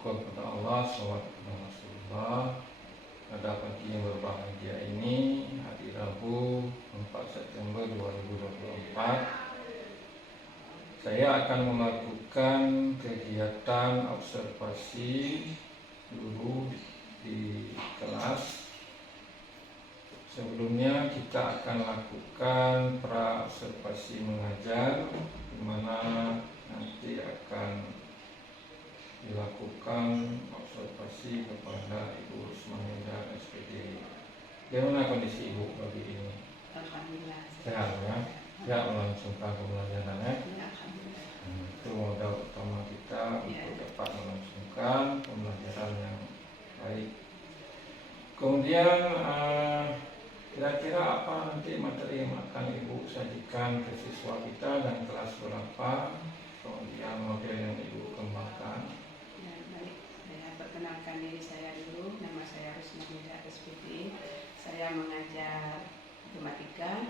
bersyukur kepada Allah, salawat kepada Rasulullah. Pada pagi yang berbahagia ini, hari Rabu 4 September 2024, saya akan melakukan kegiatan observasi guru di kelas. Sebelumnya kita akan lakukan pra-observasi mengajar, di mana nanti akan dilakukan observasi kepada Ibu Rusmanida SPD. Bagaimana kondisi Ibu pagi ini? Alhamdulillah. Sehat ya? Siap melangsungkan pembelajaran ya? Alhamdulillah. Itu modal utama kita untuk dapat melangsungkan pembelajaran yang baik. Kemudian kira-kira apa nanti materi yang akan Ibu sajikan ke siswa kita dan kelas berapa? Kemudian model yang Ibu kembangkan. Ya, baik. Saya perkenalkan diri saya dulu. Nama saya Rusmanida SPD. Saya mengajar matematika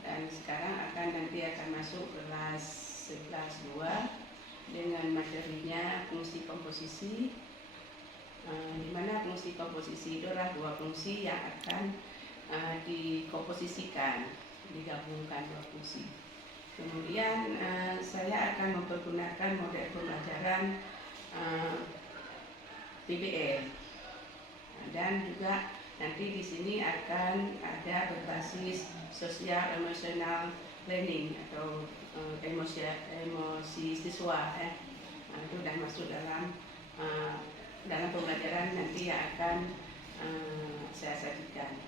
dan sekarang nanti akan masuk kelas 11 2 dengan materinya fungsi komposisi. Di mana fungsi komposisi itu adalah dua fungsi yang akan dikomposisikan, digabungkan dua fungsi. Kemudian saya akan mempergunakan model pembelajaran PBL dan juga nanti di sini akan ada berbasis sosial emosional learning atau emosi siswa ya. Itu sudah masuk dalam pembelajaran nanti yang akan saya sajikan.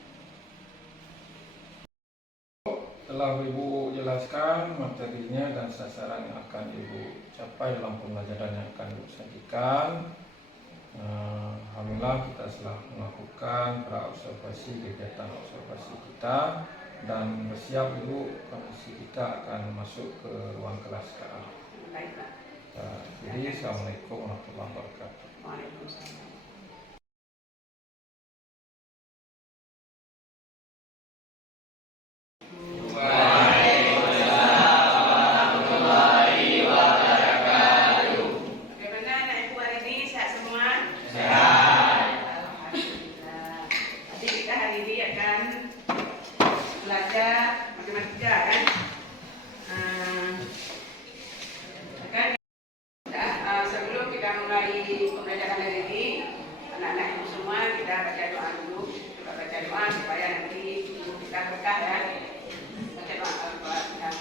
Telah Ibu jelaskan materinya dan sasaran yang akan Ibu capai dalam pembelajaran yang akan Ibu sajikan. Alhamdulillah kita telah melakukan pra-observasi kegiatan observasi kita dan bersiap Ibu, kondisi kita akan masuk ke ruang kelas sekarang. Baik, Pak. Jadi Assalamualaikum warahmatullahi wabarakatuh. Waalaikumsalam. Belajar matematika kan. Sebelum kita mulai pembelajaran hari ini, anak-anak ibu semua kita baca doa dulu. Kita baca doa supaya nanti ibu kita berkah ya. Baca doa Al-Fatihah.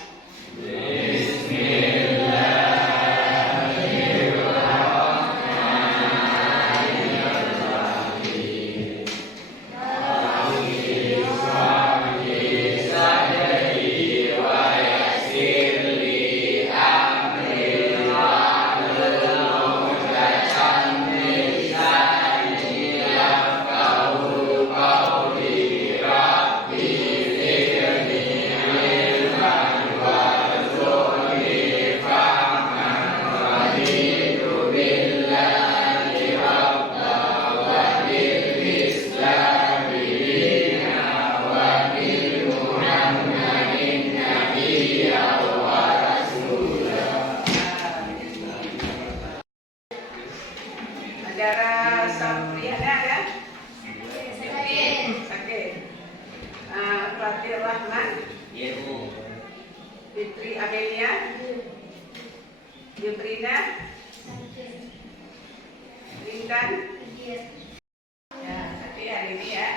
Negara Sabriana ya? Sakit. Fatir Rahman. Fitri Amelia. Yubrina. Lintan. Ya, tapi hari ini ya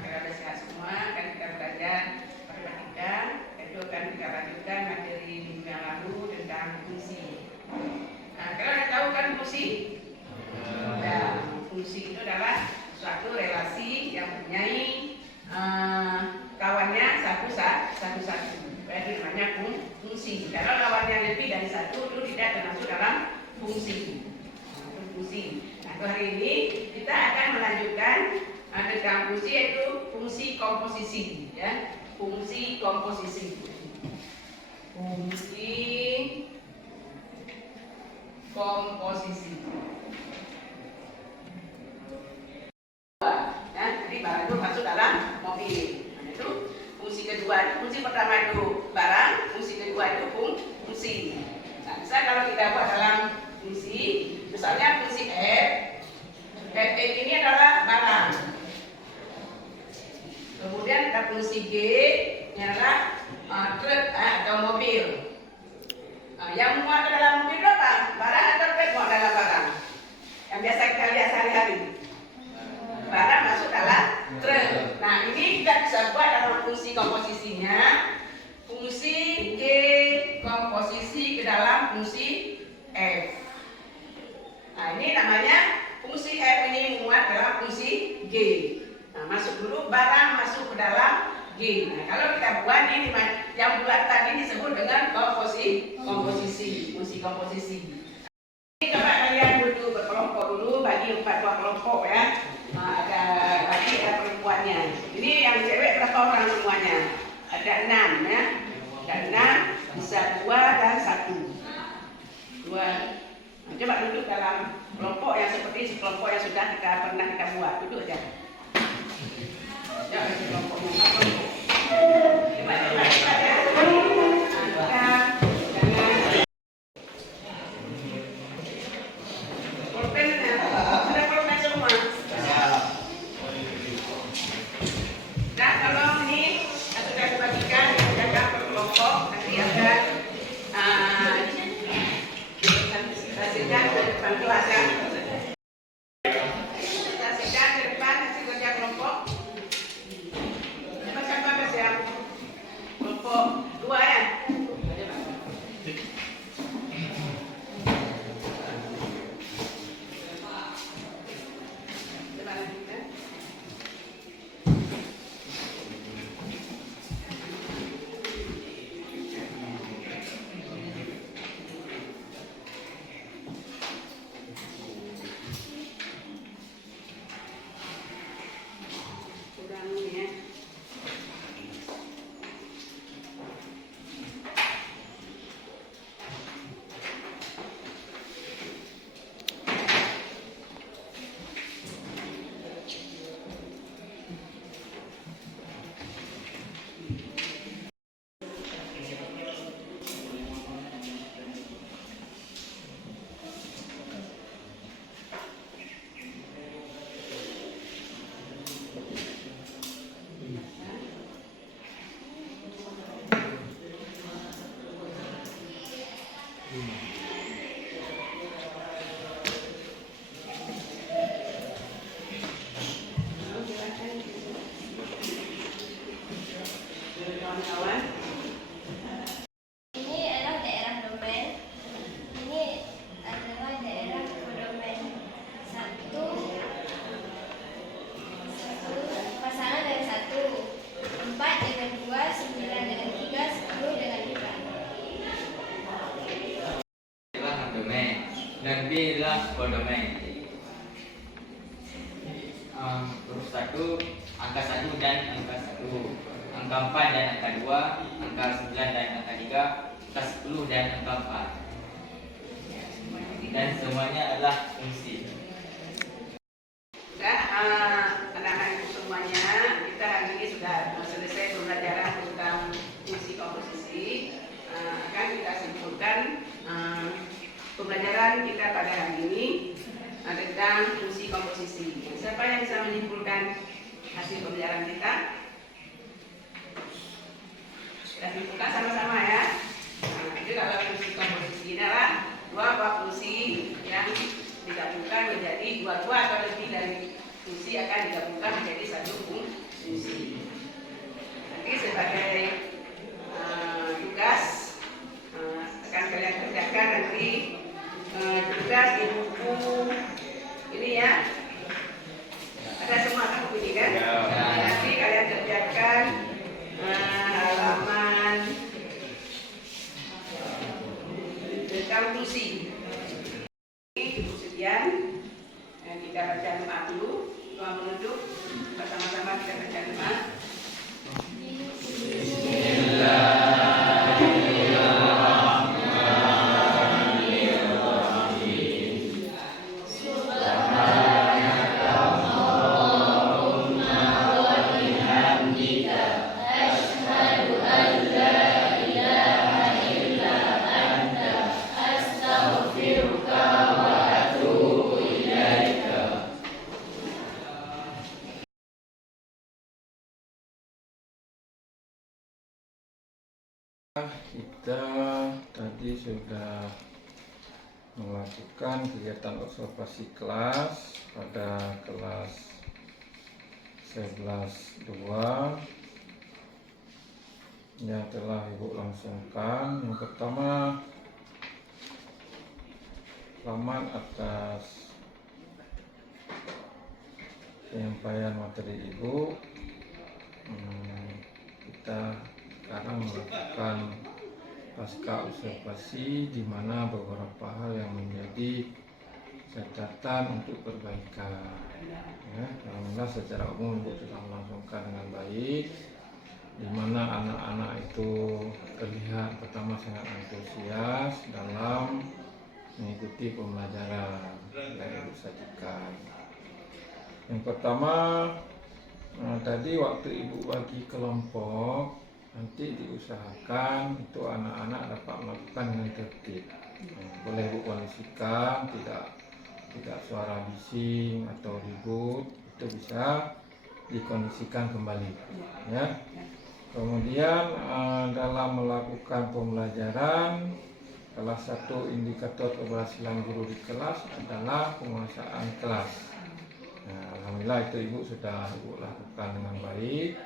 kita sehat semua, kan kita belajar matematika. Itu akan kita lanjutkan materi minggu yang lalu tentang fungsi. Kalian tahu kan fungsi? Nah, fungsi itu adalah suatu relasi yang mempunyai kawannya satu. Berarti namanya fungsi. Kalau kawannya lebih dari satu itu tidak termasuk dalam fungsi. Fungsi. Nah, hari ini kita akan melanjutkan tentang fungsi, yaitu fungsi komposisi. Ya, fungsi komposisi. Fungsi komposisi. Jadi barang itu masuk dalam mobil. Itu fungsi kedua. Fungsi pertama itu barang, fungsi kedua itu fungsi. Nah, bisa kalau kita buat dalam fungsi Misalnya fungsi F ini adalah barang. Kemudian ada fungsi G, ini adalah truk atau mobil. Yang muat ke dalam mobil itu apa? Barang atau truk muat dalam barang? Yang biasa kita lihat sehari-hari. Barang masuk dalam truk. Nah, ini kita bisa buat dalam fungsi komposisinya. Fungsi G komposisi ke dalam fungsi F. Nah, ini namanya fungsi F ini muat dalam fungsi G. Nah, masuk dulu barang masuk ke dalam G. Nah, kalau kita buat ini yang bulat tadi disebut dengan komposisi, fungsi komposisi. Ini coba kalian duduk berkelompok dulu, bagi 4 buah kelompok ya. Nah, ada laki ada perempuannya. Ini yang cewek berapa orang semuanya? Ada 6 ya. Ada 6, bisa 2 dan 1. 2. Nah, coba duduk dalam kelompok yang seperti kelompok yang sudah pernah kita buat. Duduk aja. Jangan kelompoknya. Coba ya. Dan B adalah kodomen. Huruf 1, angka 1 dan angka 1, angka 4 dan angka 2, angka 9 dan angka 3, angka 10 dan angka 4. Dan semuanya adalah fungsi. Anak-anak itu semuanya, kita hari ini sudah selesai pembelajaran tentang fungsi komposisi. Akan kita simpulkan pembelajaran kita pada hari ini tentang fungsi komposisi. Siapa yang bisa menyimpulkan hasil pembelajaran kita? Kita simpulkan sama-sama ya. Nah, itu kalau fungsi komposisi ini adalah dua buah fungsi yang digabungkan menjadi dua atau lebih dari fungsi akan digabungkan menjadi satu fungsi. Nanti sebagai tugas akan kalian kerjakan nanti tugas di buku ini ya. Ada semua kan buku ini kan? Nanti kalian kerjakan halaman tentang fungsi. Ini sekian. Kita baca doa dulu. Doa menunduk. Bersama-sama kita baca doa. Astaghfirullah tadi sudah melakukan kegiatan observasi kelas pada kelas 11.2 yang telah Ibu langsungkan. Yang pertama, selamat atas penyampaian materi Ibu. Kita sekarang melakukan pasca observasi di mana beberapa hal yang menjadi catatan untuk perbaikan. Ya, alhamdulillah secara umum Ibu sudah melangsungkan dengan baik, di mana anak-anak itu terlihat pertama sangat antusias dalam mengikuti pembelajaran yang Ibu sajikan. Yang pertama, tadi waktu Ibu bagi kelompok, nanti diusahakan itu anak-anak dapat melakukan dengan tertib. Boleh Ibu kondisikan, tidak suara bising atau ribut, itu bisa dikondisikan kembali. Ya. Kemudian dalam melakukan pembelajaran, salah satu indikator keberhasilan guru di kelas adalah penguasaan kelas. Nah, alhamdulillah itu Ibu sudah Ibu lakukan dengan baik,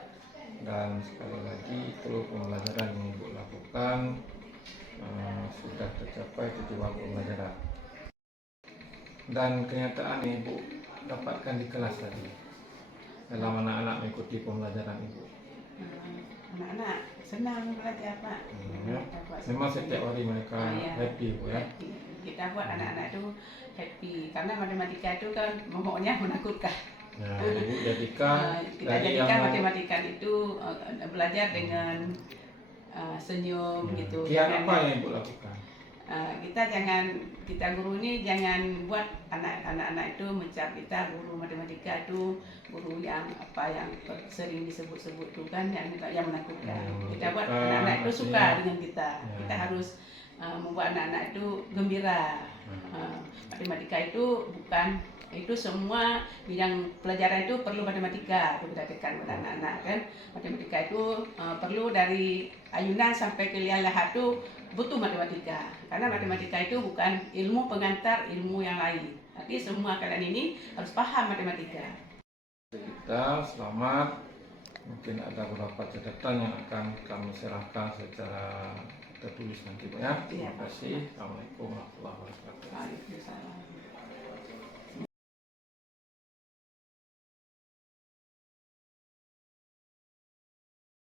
dan sekali lagi itu pembelajaran yang Ibu lakukan sudah tercapai tujuan pembelajaran. Dan kenyataan yang Ibu dapatkan di kelas tadi dalam anak-anak mengikuti pembelajaran Ibu. Anak-anak senang belajar, Pak. Ya. Memang setiap hari mereka happy, Bu, ya. Kita buat anak-anak itu happy karena matematika itu kan pokoknya menakutkan. Nah, Ibu jadikan Kita jadikan matematika itu belajar dengan senyum gitu. Kiat apa yang Ibu lakukan? Kita guru ini jangan buat anak-anak itu mencap kita guru matematika itu guru yang sering disebut-sebut itu kan yang menakutkan. Kita buat anak-anak itu suka dengan kita. Kita harus membuat anak-anak itu gembira. Matematika itu bukan itu semua bidang pelajaran itu perlu matematika, itu kita tekan pada anak-anak kan. Matematika itu perlu dari ayunan sampai ke liang lahat itu butuh matematika, karena matematika itu bukan ilmu pengantar ilmu yang lain. Jadi semua kalian ini harus paham matematika. Kita selamat. Mungkin ada beberapa catatan yang akan kami serahkan secara tertulis nanti, Bu, ya. Terima kasih. Assalamualaikum warahmatullahi wabarakatuh. Waalaikumsalam.